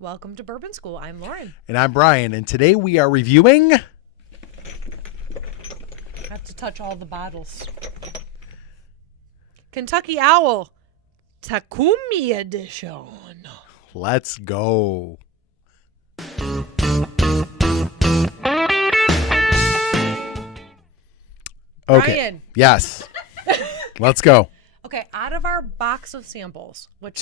Welcome to Bourbon School. I'm Lauren. And I'm Brian, and today we are reviewing... I have to touch all the bottles. Kentucky Owl Takumi edition. Let's go. Okay. Brian. Yes. Let's go. Okay, out of our box of samples, We have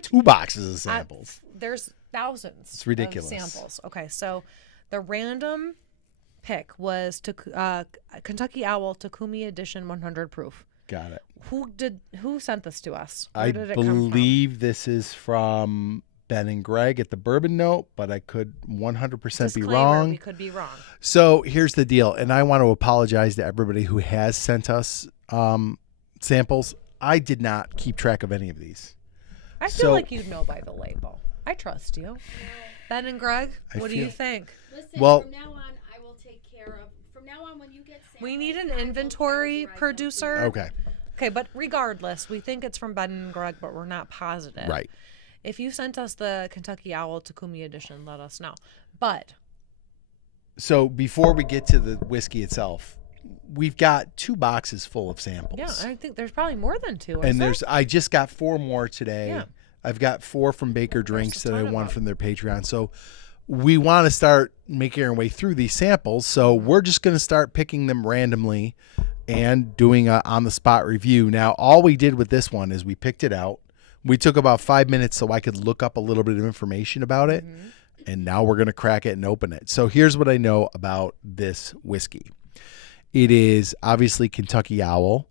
two boxes of samples. There's thousands. It's ridiculous. Of samples. Okay, so the random pick was Kentucky Owl Takumi Edition 100 proof. Got it. Who sent this to us? I believe this is from Ben and Greg at the Bourbon Note, but I could 100% be wrong. We could be wrong. So here's the deal, and I want to apologize to everybody who has sent us samples. I did not keep track of any of these. I feel like you'd know by the label. I trust you. Ben and Greg, what do you think? Listen, well, from now on, I will take care of. From now on, when you get samples, we need an inventory producer. Okay. Okay, but regardless, we think it's from Ben and Greg, but we're not positive. Right. If you sent us the Kentucky Owl Takumi edition, let us know. But so before we get to the whiskey itself, we've got 2 boxes full of samples. yeah, I think there's probably more than 2. And I just got 4 more today. Yeah. I've got 4 from Baker Drinks a that I ton of won them. from their Patreon. So we want to start making our way through these samples. So we're just going to start picking them randomly and doing a on-the-spot review. Now, all we did with this one is we picked it out. We took about 5 minutes so I could look up a little bit of information about it. Mm-hmm. And now we're going to crack it and open it. So here's what I know about this whiskey. It is obviously Kentucky Owl.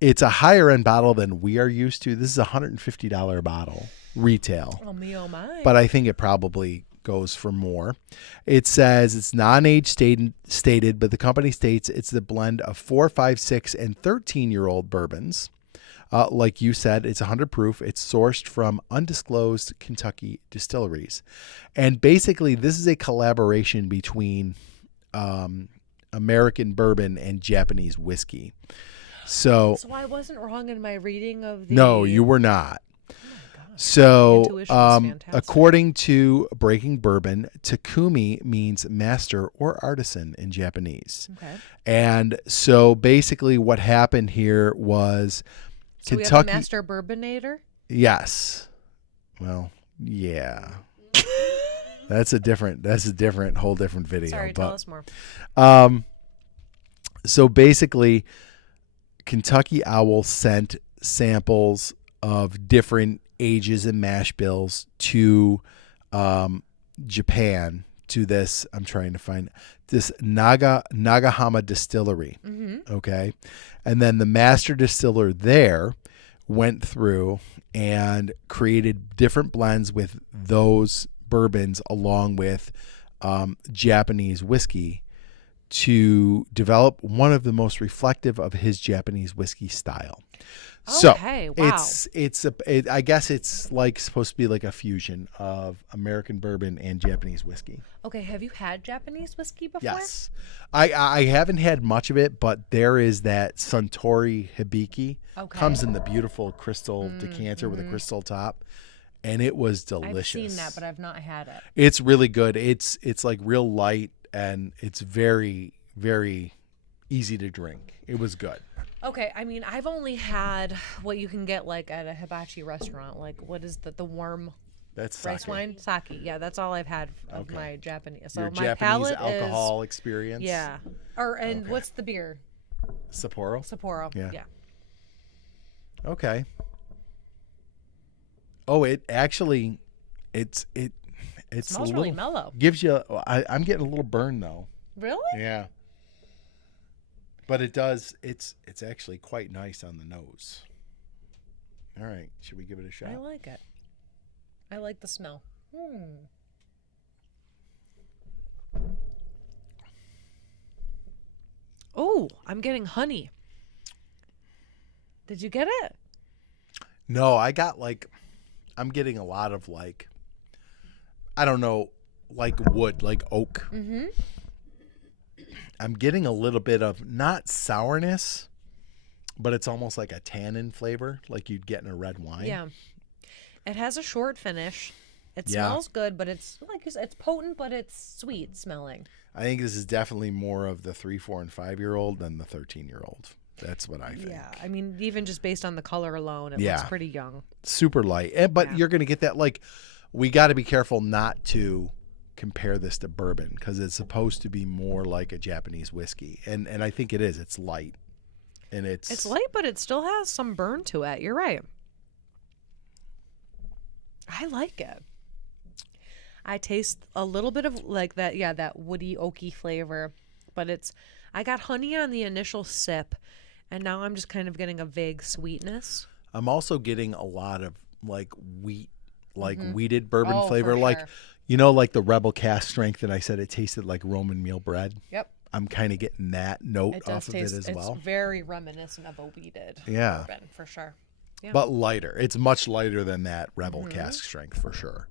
It's a higher end bottle than we are used to. This is a $150 bottle retail. Oh, me, oh, my. But I think it probably goes for more. It says it's non-age stated, but the company states it's the blend of 4, 5, 6, and 13-year-old bourbons. Like you said, it's 100 proof. It's sourced from undisclosed Kentucky distilleries. And basically, this is a collaboration between American bourbon and Japanese whiskey. So I wasn't wrong in my reading of the... No, you were not. Oh my gosh. So, Intuition was fantastic. according to Breaking Bourbon, Takumi means master or artisan in Japanese. Okay. And so basically what happened here was So we Kentucky... have a master bourbonnator? Yes. Well, yeah. That's a whole different video. Sorry, tell us more. So basically, Kentucky Owl sent samples of different ages and mash bills to Japan, to this, I'm trying to find this Nagahama distillery. Mm-hmm. Okay. And then the master distiller there went through and created different blends with those bourbons along with Japanese whiskey to develop one of the most reflective of his Japanese whiskey style. Okay, So wow. I guess it's like supposed to be like a fusion of American bourbon and Japanese whiskey. Okay, have you had Japanese whiskey before? Yes. I haven't had much of it, but there is that Suntory Hibiki. Okay. Comes in the beautiful crystal decanter with a crystal top. And it was delicious. I've seen that, but I've not had it. It's really good. It's like real light and it's very, very easy to drink. It was good. Okay, I mean, I've only had what you can get like at a hibachi restaurant. Like, what is the warm That's rice sake. wine? Sake. Yeah, that's all I've had of Okay. my Japanese. So Your my Japanese palate alcohol is, experience. yeah. And what's the beer? Sapporo. Sapporo. Yeah. Okay. Oh, it actually, it's Smells a little, really mellow. Gives you. I'm getting a little burn though. Really? Yeah. But it does. It's actually quite nice on the nose. All right, should we give it a shot? I like it. I like the smell. Oh, I'm getting honey. Did you get it? No, I got I'm getting a lot of I don't know, like wood, like oak. Mm-hmm. I'm getting a little bit of not sourness, but it's almost like a tannin flavor, like you'd get in a red wine. Yeah. It has a short finish. It Yeah. smells good, but it's like you said, it's potent, but it's sweet smelling. I think this is definitely more of the 3, 4, and 5-year-old than the 13-year-old. That's what I think. Yeah, I mean, even just based on the color alone, it Yeah. looks pretty young. Super light. But you're going to get that, like, we got to be careful not to compare this to bourbon because it's supposed to be more like a Japanese whiskey. And I think it is. It's light. And It's light, but it still has some burn to it. You're right. I like it. I taste a little bit of like that, that woody, oaky flavor, but I got honey on the initial sip, and now I'm just kind of getting a vague sweetness. I'm also getting a lot of like wheat, like wheated bourbon Oh, flavor, for like, sure. you know, like the Rebel Cast strength. And I said it tasted like Roman meal bread. Yep. I'm kind of getting that note It does off of taste, it as well. It's very reminiscent of a wheated Yeah. bourbon, for sure. Yeah. But lighter. It's much lighter than that Rebel Cask strength for sure.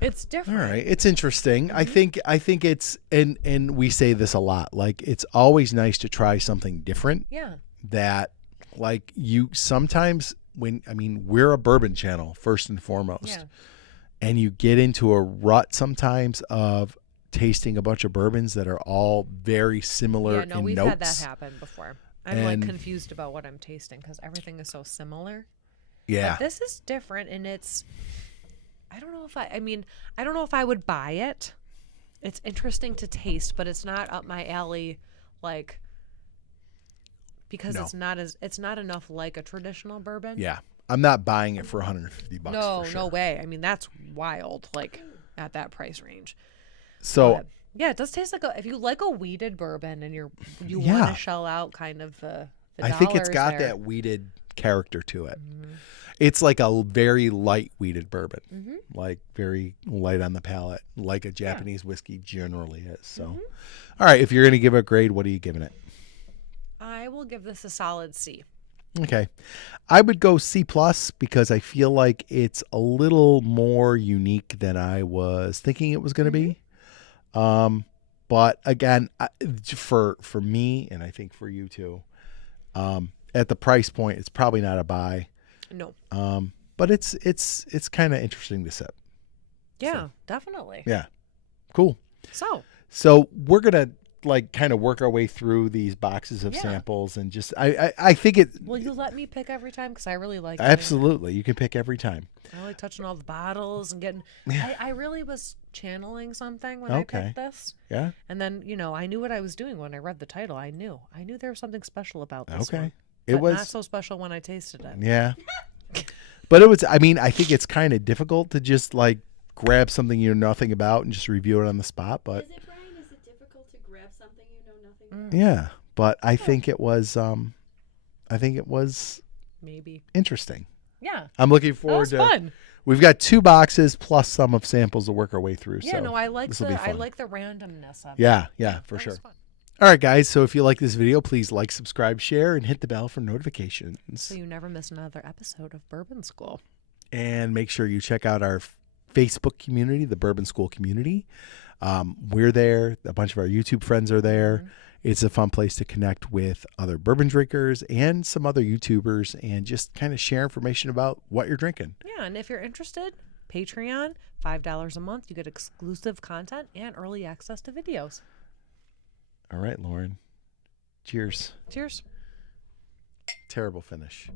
It's All different. right, it's interesting. I think it's and we say this a lot. Like it's always nice to try something different. Yeah. That like you sometimes we're a bourbon channel first and foremost. Yeah. And you get into a rut sometimes of tasting a bunch of bourbons that are all very similar Yeah, no, in we've notes. had that happen before. I'm like confused about what I'm tasting because everything is so similar. Yeah. But this is different, and I don't know if I don't know if I would buy it. It's interesting to taste, but it's not up my alley, like, because No. it's not enough like a traditional bourbon. Yeah. I'm not buying it for $150. No, for sure. no way. I mean, that's wild, like, at that price range. So But, yeah, it does taste like if you like a weeded bourbon and you Yeah. want to shell out kind of the I think it's dollars got there. that weeded character to it. It's like a very light weeded bourbon, like very light on the palate, like a Japanese whiskey generally is. So, all right, if you're going to give a grade, what are you giving it? I will give this a solid C. Okay. I would go C+ because I feel like it's a little more unique than I was thinking it was going to be. But again, for me, and I think for you too, at the price point, it's probably not a buy. No. But it's kind of interesting to sip. Yeah, definitely. Yeah. Cool. So we're going to like kind of work our way through these boxes of Yeah. samples and just, I think it. will you let me pick every time? Because I really like it. Absolutely. You can pick every time. I like touching all the bottles and getting. Yeah. I really was channeling something when I picked this, Yeah. and then I knew what I was doing when I read the title. I knew there was something special about this. Okay. one, It but was not so special when I tasted it. Yeah. But it was, I think it's kind of difficult to just like grab something you know nothing about and just review it on the spot. But Is it, Brian? Is it difficult to grab something you know nothing about? yeah, but I think it was, Maybe. interesting. Yeah. I'm looking That forward was to, fun. we've got 2 boxes plus some of samples to work our way through. Yeah. So No, I like this'll be I fun. like the randomness of it. Yeah. Yeah, for That sure. was fun. All right, guys. So if you like this video, please like, subscribe, share, and hit the bell for notifications. So you never miss another episode of Bourbon School. And make sure you check out our Facebook community, the Bourbon School community. We're there. A bunch of our YouTube friends are there. It's a fun place to connect with other bourbon drinkers and some other YouTubers and just kind of share information about what you're drinking. Yeah, and if you're interested, Patreon, $5 a month. You get exclusive content and early access to videos. All right, Lauren. Cheers. Cheers. Terrible finish.